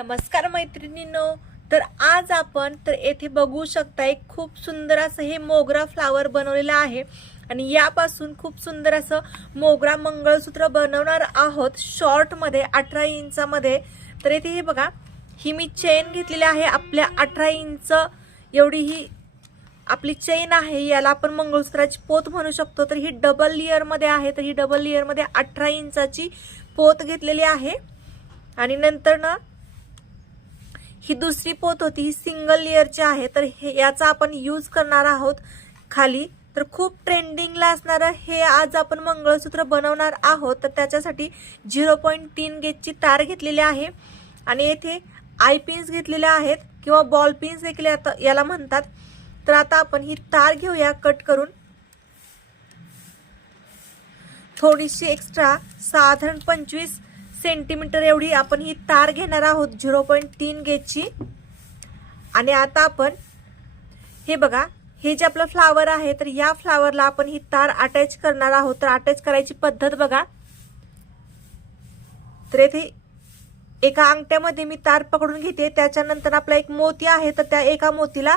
नमस्कार मैत्रिणींनो. तर आज आपण तर येथे बघू शकता एक खूप सुंदर असं हे मोगरा फ्लावर बनवलेलं आहे. आणि यापासून खूप सुंदर असं मोगरा मंगळसूत्र बनवणार आहोत शॉर्टमध्ये अठरा इंचामध्ये तर येथे हे बघा ही मी चेन घेतलेली आहे. आपल्या अठरा इंच एवढी ही आपली चेन आहे. याला आपण मंगळसूत्राची पोत म्हणू शकतो. तर ही डबल लेअरमध्ये आहे. तर ही डबल लेअरमध्ये अठरा इंचाची पोत घेतलेली आहे. आणि नंतर ना ही दुसरी पोत होती ही सिंगल लेअरची आहे. तर हे याचा आपण यूज करणार आहोत खाली. तर खूप ट्रेंडिंगला असणारं हे आज आपण मंगळसूत्र बनवणार आहोत. तर त्याच्यासाठी झिरो पॉईंट तीन गेजची तार घेतलेली आहे. आणि येथे आय पिन्स घेतलेल्या आहेत किंवा बॉल पिन्स देखील आता याला म्हणतात. तर आता आपण ही तार घेऊया कट करून. थोडीशी एक्स्ट्रा साधारण पंचवीस सेंटीमीटर एवढी आपण ही तार घेणार आहोत झिरो पॉईंट तीन गेजची. आणि आता आपण हे बघा हे जे आपलं फ्लावर आहे तर या फ्लावरला आपण ही तार अटॅच करणार आहोत. तर अटॅच करायची पद्धत बघा. तर येथे एका अंगठ्यामध्ये मी तार पकडून घेते. त्याच्यानंतर आपला एक मोती आहे तर त्या एका मोतीला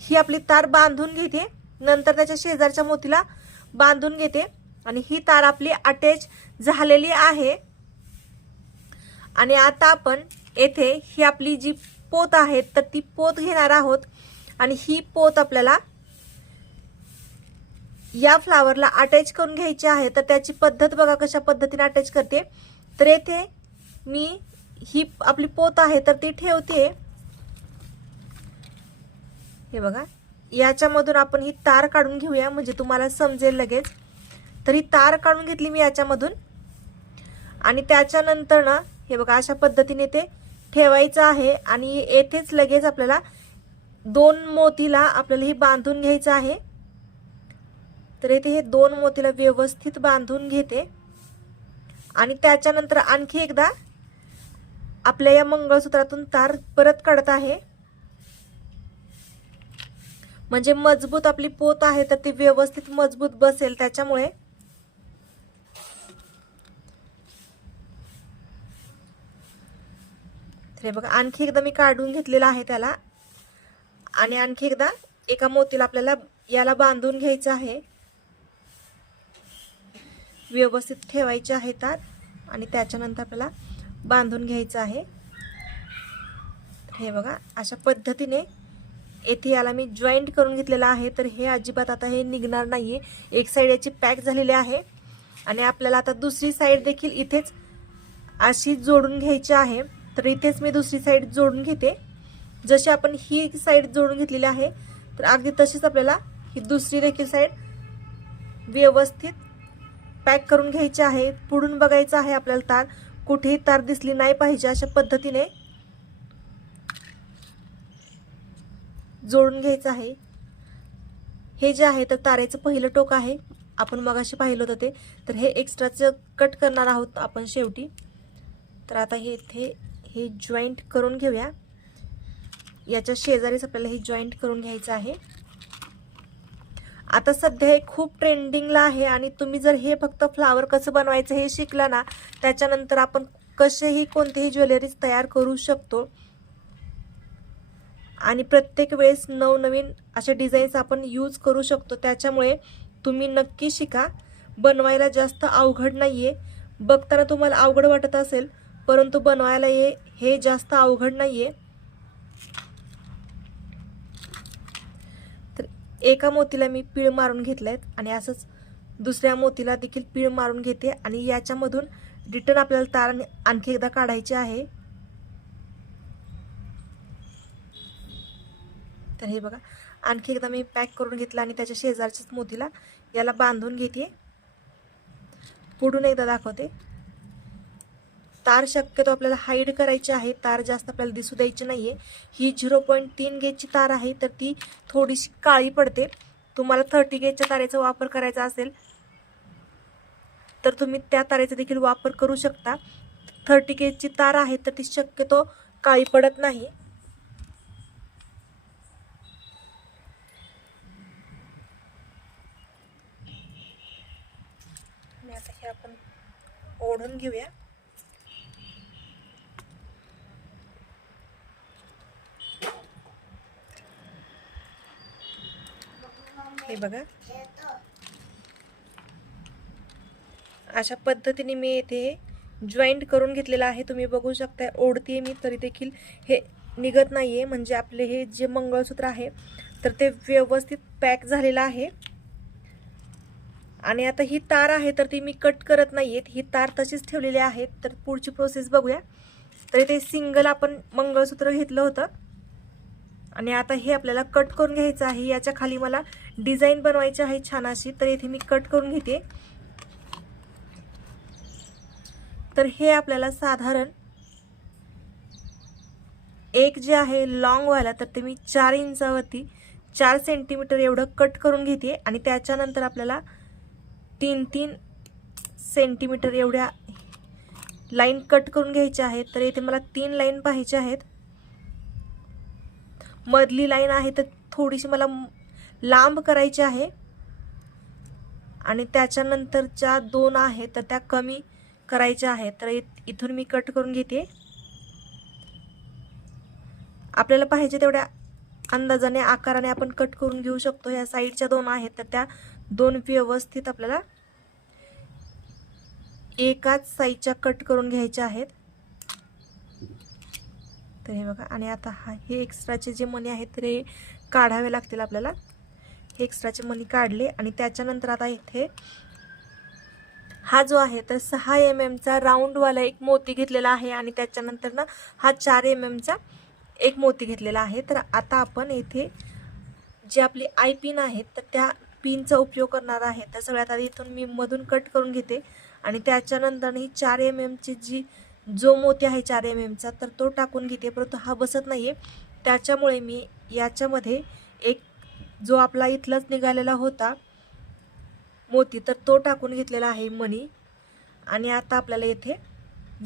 ही आपली तार बांधून घेते. नंतर त्याच्या शेजारच्या मोतीला बांधून घेते. आणि ही तार आपली अटॅच झालेली आहे. आणि आता आपण येथे ही आपली जी पोत आहे तर ती पोत घेणार आहोत. आणि ही पोत आपल्याला या फ्लावरला अटॅच करून घ्यायची आहे. तर त्याची पद्धत बघा कशा पद्धतीने अटॅच करते. तर येथे मी ही आपली पोत आहे तर ती ठेवते. हे बघा याच्यामधून आपण ही तार काढून घेऊया म्हणजे तुम्हाला समजेल लगेच. तर ही तार काढून घेतली मी याच्यामधून. आणि त्याच्यानंतर ना हे बघा अशा पद्धतीने ते ठेवायचं आहे आणि येथेच लगेच आपल्याला दोन मोतीला आपल्याला हे बांधून घ्यायचं आहे. तर येथे हे दोन मोतीला व्यवस्थित बांधून घेते. आणि त्याच्यानंतर आणखी एकदा आपल्या या मंगळसूत्रातून तार परत काढत आहे. म्हणजे मजबूत आपली पोत आहे तर ती व्यवस्थित मजबूत बसेल त्याच्यामुळे. हे बघा आणखी एकदा मी काढून घेतलेला आहे त्याला. आणि आणखी एकदा एका मोतीला आपल्याला याला बांधून घ्यायचं आहे. व्यवस्थित ठेवायचे आहे तार. आणि त्याच्यानंतर आपल्याला बांधून घ्यायचं आहे. हे बघा अशा पद्धतीने येथे याला मी जॉईंट करून घेतलेला आहे. तर हे अजिबात आता हे निघणार नाहीये. एक साईड याची पॅक झालेली आहे. आणि आपल्याला आता दुसरी साईड देखील इथेच अशी जोडून घ्यायची आहे. तर इथेच मी दुसरी साईड जोडून घेते. जशी आपण ही साईड जोडून घेतलेली आहे तर अगदी तशीच आपल्याला ही दुसरी देखील साईड व्यवस्थित पॅक करून घ्यायची आहे. पुढून बघायचं आहे आपल्याला तार. कुठेही तार दिसली नाही पाहिजे अशा पद्धतीने जोडून घ्यायचं आहे. हे जे आहे तर तारेचं पहिलं टोक आहे. आपण मगाशी पाहिलं होतं ते. तर हे एक्स्ट्राचं कट करणार आहोत आपण शेवटी. तर आता हे इथे हे जॉईंट करून घेऊया. याच्या शेजारीच आपल्याला हे जॉईंट करून घ्यायचं आहे. आता सध्या हे खूप ट्रेंडिंगला आहे आणि तुम्ही जर हे फक्त फ्लावर कसं बनवायचं हे शिकला ना त्याच्यानंतर आपण कसेही कोणतेही ज्वेलरीज तयार करू शकतो. आणि प्रत्येक वेळेस नवनवीन असे डिझाईन्स आपण यूज करू शकतो. त्याच्यामुळे तुम्ही नक्की शिका. बनवायला जास्त अवघड नाही आहे बघताना तुम्हाला अवघड वाटत असेल परंतु बनवायला ये हे जास्त अवघड नाही आहे तर एका मोतीला मी पीळ मारून घेतले आणि असंच दुसऱ्या मोतीला देखील पीळ मारून घेते आणि याच्यामधून रिटर्न आपल्याला तार आणखी एकदा काढायची आहे. तर हे बघा आणखी एकदा मी पॅक करून घेतलं आणि त्याच्या शेजारच्याच मोतीला याला बांधून घेते. पुढून एकदा दाखवते. तार शक्यतो आपल्याला हाईड करायची आहे. तार जास्त आपल्याला दिसू द्यायची नाही आहे ही झिरो पॉईंट तीन गेजची तार आहे तर ती थोडीशी काळी पडते. तुम्हाला थर्टी गेजच्या तारेचा वापर करायचा असेल तर तुम्ही त्या तारेचा देखील वापर करू शकता. थर्टी गेजची तार आहे तर ती शक्यतो काळी पडत नाही. आता हे आपण ओढून घेऊया. हे बघा. अशा पद्धतीने मी येथे जॉईंट करून घेतलेलं आहे. तुम्ही बघू शकता ओढते मी तरी देखील हे निघत नाही आहे म्हणजे आपले हे जे मंगळसूत्र आहे तर ते व्यवस्थित पॅक झालेलं आहे. आणि आता ही तार आहे तर ती मी कट करत नाही आहेत ही तार तशीच ठेवलेली आहे. तर पुढची प्रोसेस बघूया. तर इथे सिंगल आपण मंगळसूत्र घेतलं होतं. आणि आता हे आपल्याला कट करून घ्यायचं आहे. याच्या खाली मला डिझाईन बनवायची आहे छान अशी तर इथे मी कट करून घेते. तर हे आपल्याला साधारण एक जे आहे लॉंग व्हायला तर ते मी चार इंचावरती चार सेंटीमीटर एवढं कट करून घेते. आणि त्याच्यानंतर आपल्याला तीन तीन सेंटीमीटर एवढ्या लाईन कट करून घ्यायच्या आहेत. तर इथे मला तीन लाईन पाहिजे आहेत. मधली लाईन आहे तर थोडीशी मला लांब करायची आहे. आणि त्याच्यानंतरच्या दोन आहेत तर त्या कमी करायच्या आहेत. तर इथून मी कट करून घेते. आपल्याला पाहिजे तेवढ्या अंदाजाने आकाराने आपण कट करून घेऊ शकतो. ह्या साईडच्या दोन आहेत तर त्या दोन व्यवस्थित आपल्याला एकाच साईजच्या कट करून घ्यायच्या आहेत. तर हे बघा आणि आता हा हे एक्स्ट्राचे जे मणी आहेत तर हे काढावे लागतील आपल्याला. हे एक्स्ट्राचे मनी काढले आणि त्याच्यानंतर आता इथे हा जो आहे तर सहा एम एमचा राऊंडवाला एक मोती घेतलेला आहे आणि त्याच्यानंतर ना हा चार एम एमचा एक मोती घेतलेला आहे. तर आता आपण इथे जी आपली आय पिन आहेत तर त्या पिनचा उपयोग करणार आहे. तर सगळ्यात आधी इथून मी मधून कट करून घेते आणि त्याच्यानंतर ही चार एम एमची जी जो मोती आहे चार एम एमचा तर तो टाकून घेते. परंतु हा बसत नाही आहे त्याच्यामुळे मी याच्यामध्ये एक जो आपला इथलाच निघालेला होता मोती तर तो टाकून घेतलेला आहे मनी. आणि आता आपल्याला येथे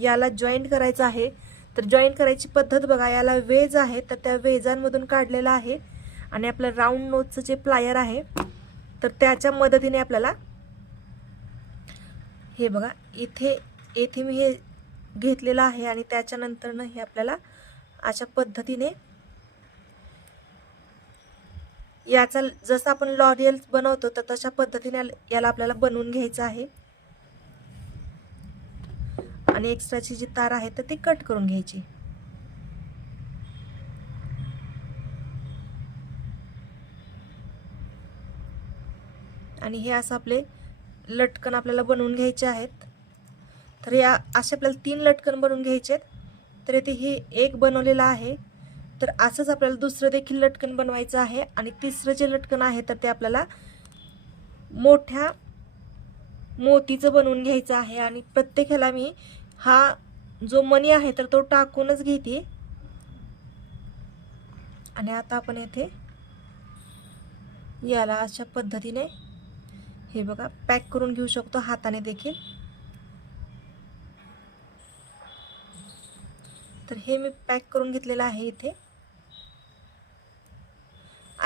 याला जॉईंट करायचं आहे. तर जॉईंट करायची पद्धत बघा याला वेज आहे तर त्या वेजांमधून काढलेला आहे. आणि आपलं राऊंड नोजचं जे प्लायर आहे. तर त्याच्या मदतीने आपल्याला हे बघा इथे येथे मी हे घेतलेलं आहे आणि त्याच्यानंतरनं हे आपल्याला अशा पद्धतीने याचा जसं आपण लॉरियल बनवतो तर तशा पद्धतीने याला आपल्याला बनवून घ्यायचं आहे. आणि एक्स्ट्राची जी तार आहे तर ती कट करून घ्यायची. आणि हे असं आपले लटकन आपल्याला बनवून घ्यायचे आहेत. तर या असे आपल्याला तीन लटकन बनवून घ्यायचे आहेत. तर येथे हे एक बनवलेलं आहे. तर असंच आपल्याला दुसरं देखील लटकन बनवायचं आहे आणि तिसरं जे लटकन आहे तर ते आपल्याला मोठ्या मोतीचं बनवून घ्यायचं आहे आणि प्रत्येक ह्याला मी हा जो मनी आहे तर तो टाकूनच घेते. आणि आता आपण येथे याला अशा पद्धतीने हे बघा पॅक करून घेऊ शकतो हाताने देखील. तर हे मी पॅक करून घेतलेलं आहे इथे.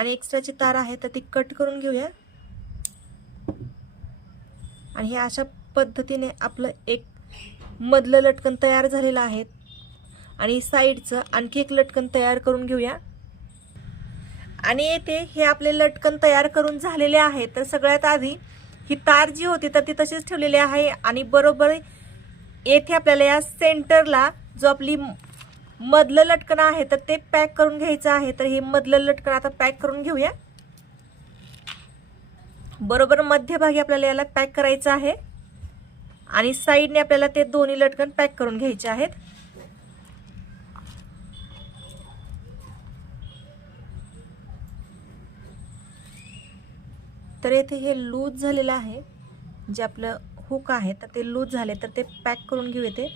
आणि एक्स्ट्राची तार आहे तर ती कट करून घेऊया. आणि हे अशा पद्धतीने आपलं एक मधलं लटकन तयार झालेलं आहे. आणि साईडचं आणखी एक लटकन तयार करून घेऊया. आणि येथे हे आपले लटकन तयार करून झालेले आहे. तर सगळ्यात आधी ही तार जी होती तर ती तशीच ठेवलेली आहे. आणि बरोबर येथे आपल्याला या सेंटरला जो आपली मधलं लटकन आहे तर ते पॅक करून घ्यायचं आहे. तर हे मधलं लटकन आता पॅक करून घेऊया. बरोबर मध्यभागी आपल्याला याला पॅक करायचं आहे. आणि साईडने आपल्याला ते दोन्ही लटकन पॅक करून घ्यायचे आहेत. तर येथे हे लूज झालेलं आहे. जे आपलं हुक आहे तर ते लूज झाले तर ते पॅक करून घेऊ येते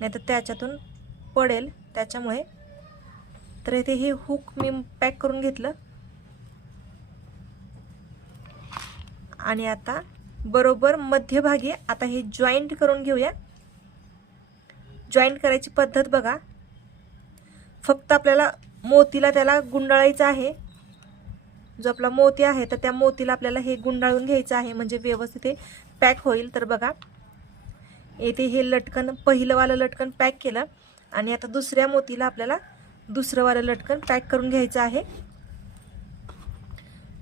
नाही तर त्याच्यातून पडेल. त्याच्यामुळे तर इथे हे हुक मी पॅक करून घेतलं. आणि आता बरोबर मध्यभागी आता हे जॉईंट करून घेऊया. जॉईंट करायची पद्धत बघा. फक्त आपल्याला मोतीला त्याला गुंडाळायचं आहे. जो आपला मोती आहे तर त्या मोतीला आपल्याला हे गुंडाळून घ्यायचं आहे. म्हणजे व्यवस्थित हे पॅक होईल. तर बघा. येथे हे लटकन पहिलंवालं लटकन पॅक केलं. आणि आता दुसऱ्या मोतीला आपल्याला दुसरंवालं लटकन पॅक करून घ्यायचं आहे.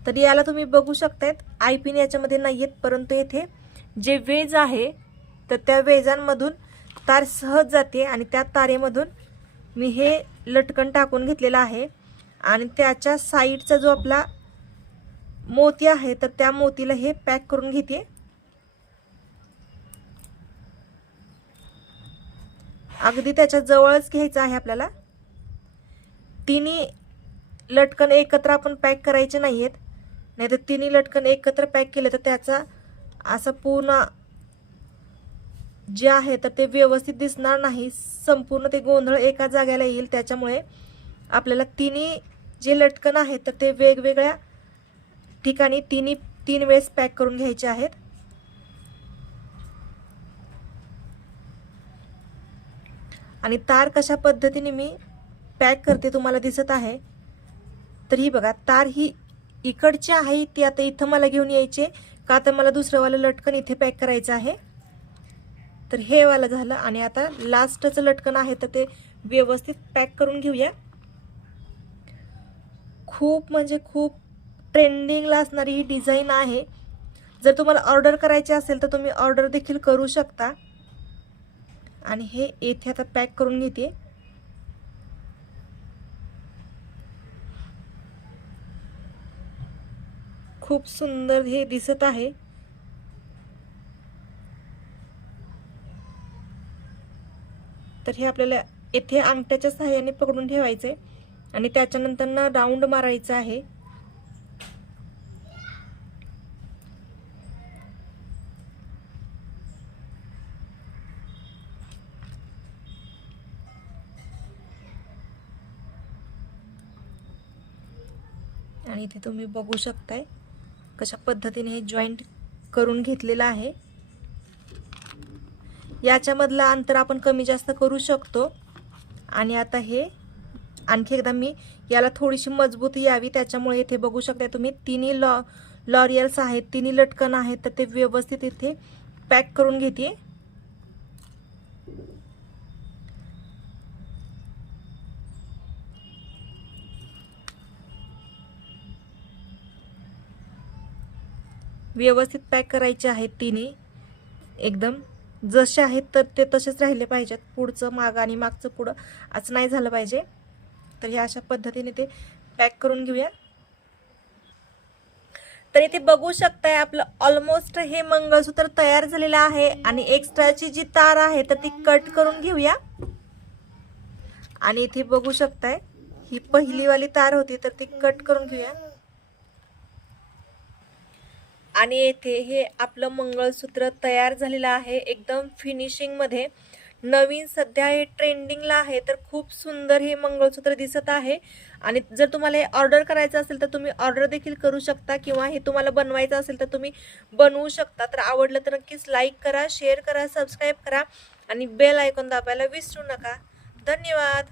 तर याला तुम्ही बघू शकतायत आय पिन याच्यामध्ये नाही आहेत परंतु येथे जे वेज आहे तर त्या वेजांमधून तार सहज जाते आणि त्या तारेमधून मी हे लटकन टाकून घेतलेलं आहे. आणि त्याच्या साईडचा जो आपला मोती आहे तर त्या मोतीला हे पॅक करून घेते. अगदी त्याच्या जवळच घ्यायचं आहे आपल्याला. तिन्ही लटकन एकत्र आपण पॅक करायचे नाही आहेत नाही तर तिन्ही लटकन एकत्र पॅक केले तर त्याचा असा पूर्ण जे आहे तर ते व्यवस्थित दिसणार नाही. संपूर्ण ते गोंधळ एका जाग्याला येईल. त्याच्यामुळे आपल्याला तिन्ही जे लटकन आहेत तर ते वेगवेगळ्या ठिकाणी तिन्ही तीन वेळेस पॅक करून घ्यायचे आहेत. आणि तार कशा पद्धतीने मी पॅक करते तुम्हाला दिसत आहे तर ही बघा तार ही इकडची आहे ती आता इथं मला घेऊन यायचे का तर मला दुसरंवालं लटकन इथे पॅक करायचं आहे. तर हे वालं झालं आणि आता लास्टचं लटकन आहे तर ते व्यवस्थित पॅक करून घेऊया. खूप म्हणजे खूप ट्रेंडिंगला असणारी ही डिझाईन आहे. जर तुम्हाला ऑर्डर करायची असेल तर तुम्ही ऑर्डर देखील करू शकता. आणि हे येथे आता पॅक करून घेते. खूप सुंदर हे दिसत आहे. तर हे आपल्याला येथे अंगठ्याच्या सहाय्याने पकडून ठेवायचे आणि त्याच्यानंतर ना राऊंड मारायचं आहे. आणि इथे तुम्ही बघू शकताय कशा पद्धतीने हे जॉईंट करून घेतलेलं आहे. याच्यामधलं अंतर आपण कमी जास्त करू शकतो. आणि आता हे आणखी एकदा मी याला थोडीशी मजबूती यावी त्याच्यामुळे इथे बघू शकता तुम्ही तिन्ही लॉ लॉरियल्स आहेत तिन्ही लटकन आहेत तर ते व्यवस्थित इथे पॅक करून घेते. व्यवस्थित पॅक करायचे आहेत तिने. एकदम जसे आहेत तर ते तसेच राहिले पाहिजेत. पुढचं माग आणि मागचं पुढं असं नाही झालं पाहिजे. तर ह्या अशा पद्धतीने ते पॅक करून घेऊया. तर इथे बघू शकताय आपलं ऑलमोस्ट हे मंगळसूत्र तयार झालेलं आहे आणि एक्स्ट्राची जी तार आहे तर ती कट करून घेऊया. आणि इथे बघू शकताय ही पहिलीवाली तार होती तर ती कट करून घेऊया. आणि येथे हे आपलं मंगळसूत्र तयार झालेलं आहे. एकदम फिनिशिंगमध्ये नवीन सध्या हे ट्रेंडिंगला आहे तर खूप सुंदर हे मंगळसूत्र दिसत आहे. आणि जर तुम्हाला हे ऑर्डर करायचं असेल तर तुम्ही ऑर्डर देखील करू शकता. किंवा हे तुम्हाला बनवायचं असेल तर तुम्ही बनवू शकता. तर आवडलं तर नक्कीच लाईक करा शेअर करा सबस्क्राईब करा. आणि बेल आयकॉन दाबायला विसरू नका. धन्यवाद!